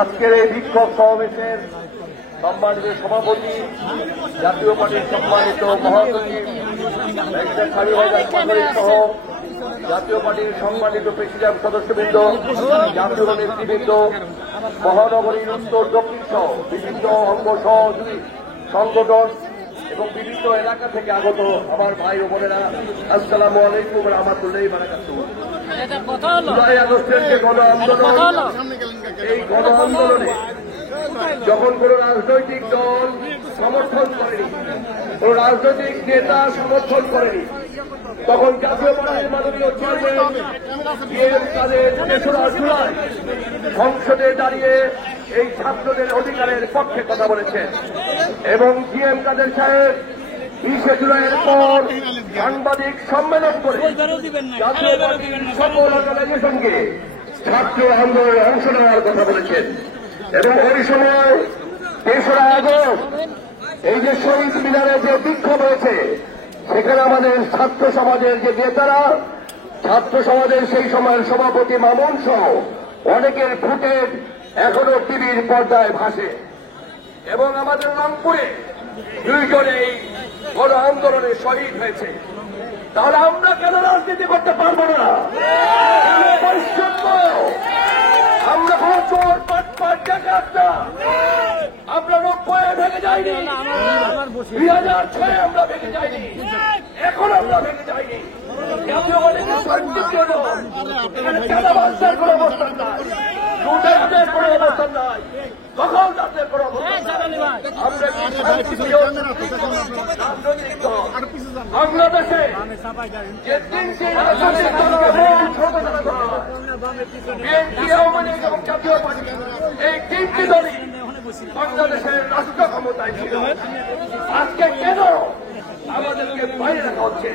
আজকের এই বিক্ষোভ সমাবেশের সম্মানিত সভাপতি, জাতীয় পার্টির সম্মানিত মহাসচিব সহ জাতীয় পার্টির সম্মানিত প্রেসিডিয়াম সদস্যবৃন্দ, জাতীয় নেতৃবৃন্দ, মহানগরীর উত্তর দক্ষিণ সহ বিভিন্ন অঙ্গ সহযোগী সংগঠন এবং বিভিন্ন এলাকা থেকে আগত আমার ভাই ও বোনেরা, আসসালামু আলাইকুম ওয়া রাহমাতুল্লাহি ওয়া বারাকাতুহু। জুলাই আগস্টের যে গণ আন্দোলন, এই গণ আন্দোলনে যখন কোন রাজনৈতিক দল সমর্থন করেনি, কোন রাজনৈতিক নেতা সমর্থন করেনি, তখন জাতীয় পার্টির মাননীয় চেয়ারম্যান তাদের ৩রা জুলাই সংসদে দাঁড়িয়ে এই ছাত্রদের অধিকারের পক্ষে কথা বলেছেন এবং জিএম কাদের সাহেব ২০ জুলাইয়ের পর সাংবাদিক সম্মেলন করে জাতীয় পার্টির সকল অর্গানাইজেশনকে ছাত্র আন্দোলনে অংশ নেওয়ার কথা বলেছেন এবং ওই সময় ৩রা আগস্ট এই যে শহীদ মিনারে যে বিক্ষোভ হয়েছে, সেখানে আমাদের ছাত্র সমাজের যে নেতারা, ছাত্র সমাজের সেই সময়ের সভাপতি মামুন সহ অনেকের ফুটেজ এখনো টিভির পর্দায় ভাসে এবং আমাদের রংপুরে 2 জন এই গণ আন্দোলনে শহীদ হয়েছে। তাহলে আমরা কেন রাজনীতি করতে পারবো না? আমরা কোন চোর পাটপাট ডাকাত না। আমরা 90-এ ভেঙে যাইনি, 2006-এ আমরা ভেঙে যাইনি, এখন আমরা ভেঙে যাইনি। জাতীয় পার্টির শান্তির জন্য এখানে চাঁদাবাজদের কোন অবস্থান নাই, লুটেরাদের কোন অবস্থান নাই, দখলদারদের কোন অবস্থান নাই। আমরা শান্তিপ্রিয় রাজনৈতিক দল। বাংলাদেশে যে 3টি রাজনৈতিক দলের মূল ছোটখাটো দল, বিএনপি, আওয়ামী লীগ এবং জাতীয় পার্টি, এই 3টি দলই বাংলাদেশের রাষ্ট্র ক্ষমতায় ছিল। আজকে কেন আমাদেরকে বাইরে রাখা হচ্ছে?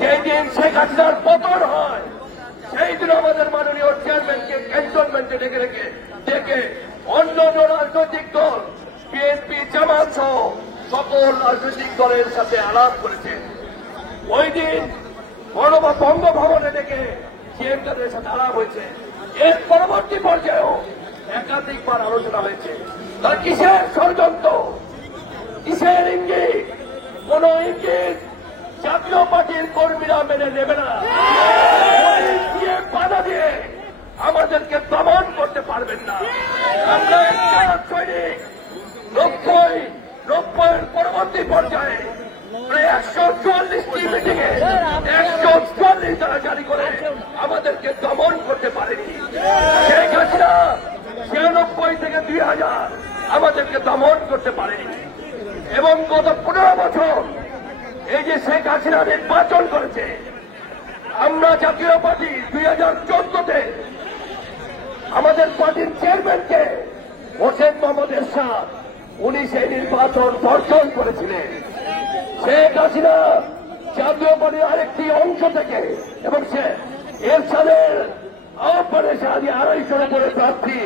যেদিন শেখ হাসিনার পতন হয়, সেই দিন আমাদের মাননীয় চেয়ারম্যানকে ক্যান্টনমেন্টে ডেকে অন্য রাজনৈতিক দল, বিএনপি, জামাত সহ সকল রাজনৈতিক দলের সাথে আলাপ করেছে। ওই দিন বঙ্গভবনে ডেকে সিএম কাদের সাথে আলাপ হয়েছে। এর পরবর্তী পর্যায়েও একাধিকবার আলোচনা হয়েছে। তার কিসের ষড়যন্ত্র, কিসের ইঙ্গিত? কোন ইঙ্গিত জাতীয় পার্টির কর্মীরা মেনে নেবে না। বাধা দিয়ে আমাদেরকে দমন করতে পারবেন না। আমরা সৈনিক 90-এর পরবর্তী পর্যায়ে প্রায় 144টি মিটিংয়ে 144 দ্বারা জারি করে আমাদেরকে দমন করতে পারেনি। শেখ হাসিনা 96 থেকে 2000 আমাদেরকে দমন করতে পারেনি এবং গত 15 বছর এই যে শেখ হাসিনা নির্বাচন করেছে, আমরা জাতীয় পার্টি 2014-তে আমাদের পার্টির চেয়ারম্যানকে হোসেন মোহাম্মদ এরশাদ, উনি সেই নির্বাচন বর্জন করেছিলেন। শেখ হাসিনা জাতীয় পার্টির আরেকটি অংশ থেকে এবং সে এরশাদের আহ্বানে সাহায্যে 250 করে প্রার্থী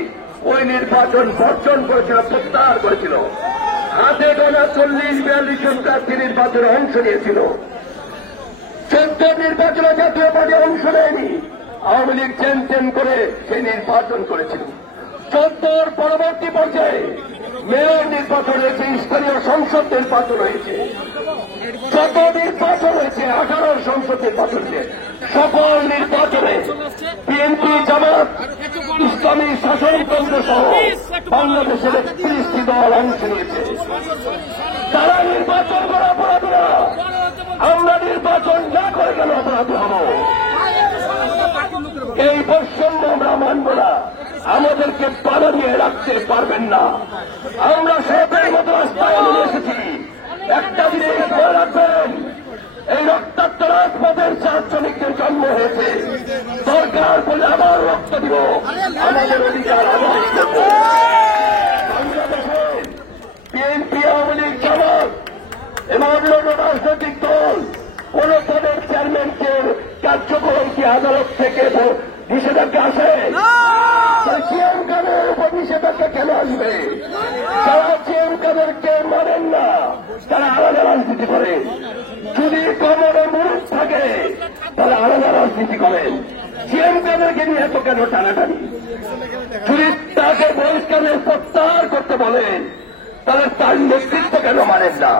ওই নির্বাচন বর্জন করেছিল, প্রত্যাহার করেছিল। হাতে গোনা 40-42 জন প্রার্থী নির্বাচনে অংশ নিয়েছিল। 14 নির্বাচনে জাতীয় পার্টি অংশ নেয়নি, আওয়ামী লীগ চেন করে সেই নির্বাচন করেছিল। 14 পরবর্তী পর্যায়ে মেয়র নির্বাচন হয়েছে, স্থানীয় সংসদ নির্বাচন হয়েছে, যত নির্বাচন হয়েছে 18 সংসদ নির্বাচন হয়েছে। সকল নির্বাচনে বিএনপি, জামাত, ইসলামী শাসনতন্ত্র সহ বাংলাদেশের 31টি দল অংশ নিয়েছে। তারা নির্বাচন করা অপরাধী না, আমরা নির্বাচন না করে কেন অপরাধী হব? এই বৈষম্য আমরা মানব না। আমাদেরকে বাধা দিয়ে রাখতে পারবেন না। আমরা সবের মতো রাস্তায় নেমে এসেছি। একটা জিনিস মনে রাখবেন, এই রক্তাক্ত রাজপথের 4 শ্রমিকদের জন্ম হয়েছে। দরকার বলে আবার রক্ত দিব, আমাদের অধিকার আদায় করব। বাংলাদেশে বিএনপি, আওয়ামী লীগ, জামাত এবং অন্যান্য রাজনৈতিক দল কোন পদের চেয়ারম্যানকে কার্যক্রম কি আদালত থেকে নিষেধাজ্ঞা আসে? সিএম কাদের উপর নিষেধাজ্ঞা কেন আসবে? যারা সিএম কাদেরকে মানেন না, তারা আলাদা রাজনীতি করে। যদি কমরে মুরুদ থাকে, তাহলে আলাদা রাজনীতি করেন। সিএম কাদেরকে নিয়ে এত কেন টানাটানি? যদি তাকে বহিষ্কারের প্রত্যাহার করতে বলেন তাহলে তার নেতৃত্ব কেন মানেন না?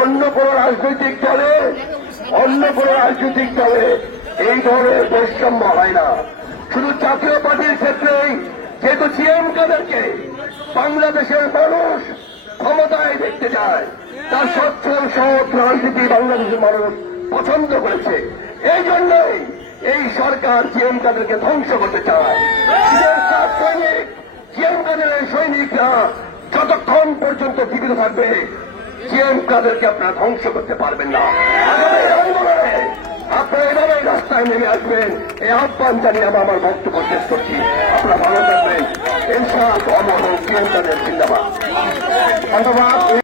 অন্য কোন রাজনৈতিক দলে এই ধরনের বৈষম্য হয় না। শুধু জাতীয় পার্টির ক্ষেত্রেই যেহেতু জিএম কাদেরকে বাংলাদেশের মানুষ ক্ষমতায় দেখতে চায়, তার সচ্ছল সৎ রাজনীতি বাংলাদেশের মানুষ পছন্দ করেছে, এই জন্যই এই সরকার জিএম কাদেরকে ধ্বংস করতে চায়। জিএম কাদেরের সৈনিকরা যতক্ষণ পর্যন্ত জীবিত থাকবে জিএম কাদেরকে আপনারা ধ্বংস করতে পারবেন না। আগামী আন্দোলনে আপনারা এভাবে রাস্তায় নেমে আসবেন, এই আহ্বান জানিয়ে আমি আমার বক্তব্য শেষ করছি। আপনারা ভালো থাকবেন। ইনশাআল্লাহ অমর হোক জিএম কাদের জিন্দাবাদ। ধন্যবাদ।